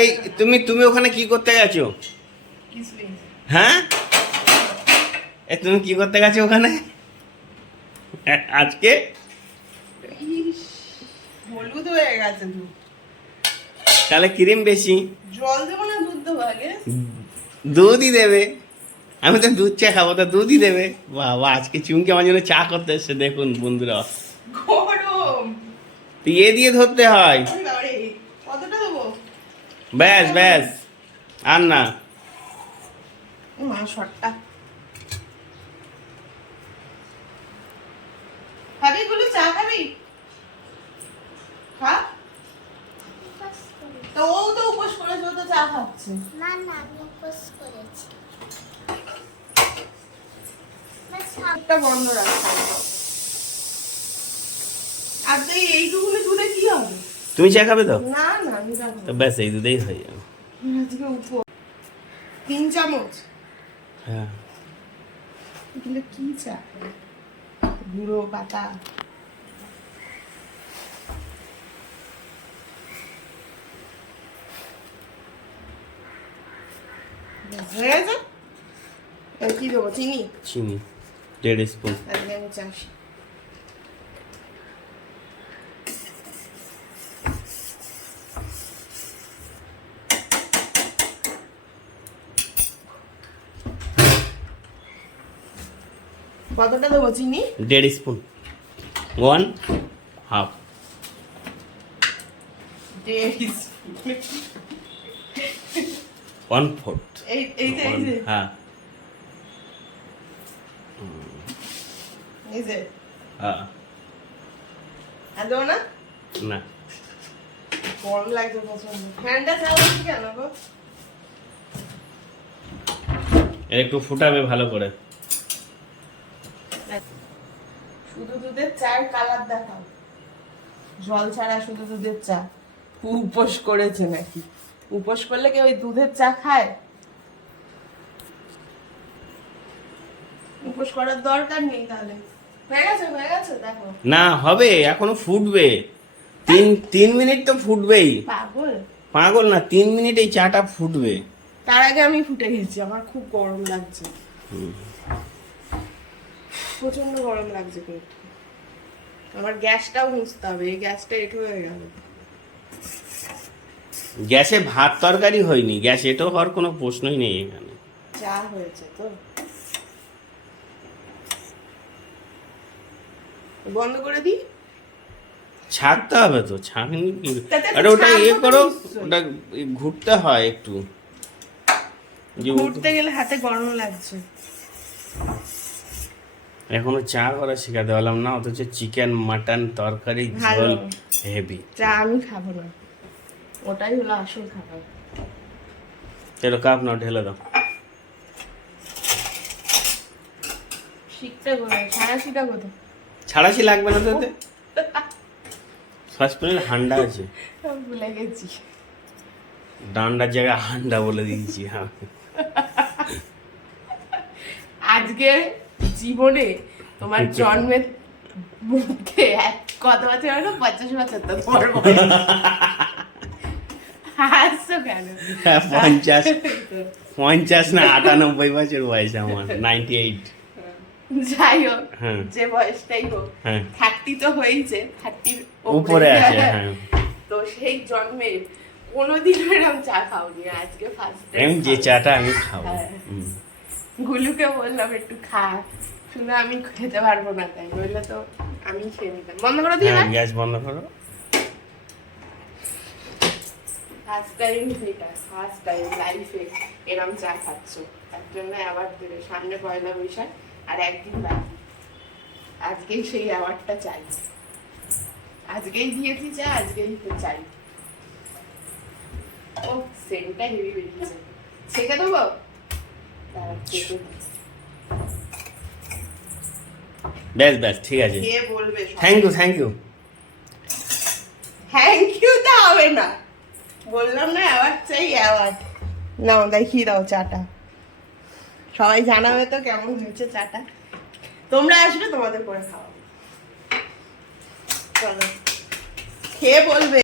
এই তুমি তুমি ওখানে কি করতে গেছো? হ্যাঁ? এ তুমি কি করতে গেছো ওখানে? আজকে? হলুদ হয়ে গেছে দুধ তাহলে ক্রিম বেশি। জল দেবো না দুধ দেবো আগে? দুধই দেবে। আমি তো দুধ চা খাব তো দুধই দেবে। বাবা আজকে চুমকি আমার জন্য চা করতে এসছে দেখুন বন্ধুরা। গরম। তো এ দিয়ে ধরতে হয় ওরে বাবারে, কতটা দেবো ব্যাস ব্যাস। আর না। ও খাবি গুলো চা খাবি? খা। তো ও তো উপোস করেছে তো চা খাচ্ছে। না না আমি উপোস করেছি। ব্যাস আম- একটা বন্ধ রাখতে আর তো এই- এইটুকুনি দুধে কি হবে? তুমি চা খাবে তো? না না আমি যাব তো ব্যাস এই দুধেই হয়ে যাবে। তিন চামচ। হ্যাঁ। এগুলো কি চা? গুঁড়ো পাতা কি দেবো? চিনি? চিনি। দেড় স্পুন। আমি চাষ কতটা দেবো চিনি? দেড় spoon. One half one fourth হ্যাঁ। হ্যাঁ। আর দেবো না? না। গরম লাগছে প্রচণ্ড ফ্যানটা চালাচ্ছি কেন গো? একটু ফুটাবে ভালো করে শুধু দুধের চায়ের কালার দেখাও। জল ছাড়া শুধু দুধের চা। উপোস করেছে নাকি? উপোস করলে কি ওই দুধের চা খায়? উপোস করার দরকার নেই তাহলে। না হবে এখনও ফুটবে। তিন তিন মিনিট তো ফুটবেই। পাগল? পাগল না তিন মিনিট এই চাটা ফুটবে। তার আগে আমি ফুটে গেছি আমার খুব গরম লাগছে। প্রচণ্ড গরম লাগছে কিন্তু আমার গ্যাসটাও মুছতে হবে এই গ্যাসটা একটু হয়ে গেল। গ্যাসে ভাত তরকারি হয়নি গ্যাস এটাও হওয়ার কোনো প্রশ্নই নেই এখানে। চা হয়েছে তো। বন্ধ করে দিই? ছাড়তে হবে তো ছাঁকনি কি? আরে ওটা ইয়ে করো ওটা ঘুরতে হয় একটু। ঘুরতে গেলে হাতে গরম লাগছে। এখনও চা করা শেখাতে পারলাম না অথচ চিকেন মাটন তরকারি। ঝোল হেভি চা আমি খাব না। ওটাই হলো আসল খাবার। চলো কাপ নাও ঢেলে দাও। শিখতে করে সারা শিটা কোথায়? ছাড়াছি লাগবে না তোতে সসপ্যানের হান্ডা আছে। ভুলে গেছি। ডান্ডার জায়গায় হান্ডা বলে দিয়েছি হ্যাঁ। আজকে জীবনে তোমার জন্মের মুখে কত বছর হলো পঞ্চাশ বছর তো তোমার হাসছো কেন? হ্যাঁ, পঞ্চাশ। পঞ্চাশ না আটানব্বই বছর বয়স আমার নাইনটি এইট যাই হোক হ্যাঁ। যে বয়সটাই হোক হ্যাঁ। থার্টি তো হয়েছে থার্টির উপরে আছে হ্যাঁ। তো সেই জন্মে কোনোদিন এরকম চা খাওনি আজকে ফার্স্ট আমি যে চাটা আমি খাব। হ্যাঁ। গুলুকে বললাম একটু খা। শুনে আমি খেতে পারব না তাই বললে তো আমি খেয়ে নিতাম। বন্ধ করে দিয়ে হ্যাঁ গ্যাস বন্ধ করো। ফার্স্ট টাইম যেটা ফার্স্ট টাইম লাইফে এরম চা খাচ্ছ। তার জন্য অ্যাওয়ার্ড দেবে সামনে পয়লা বৈশাখ আর একদিন বাকি। আজকেই সেই অ্যাওয়ার্ডটা চাই। আজকেই দিয়েছি চা আজকেই তো চাই। ও সেন্টটা হেভি বেরিয়েছে। ছেঁকে দেবো? ব্যাস ব্যাস ঠিক আছে। Thank you thank you thank you তো হবে না। বললাম না অ্যাওয়ার্ড চাই অ্যাওয়ার্ড। নাও দেখিয়ে দাও চাটা। সবাই জানাবে তো কেমন হয়েছে চাটা। তোমরা আসবে তোমাদের করে খাওয়াবো। চলো। খেয়ে বলবে।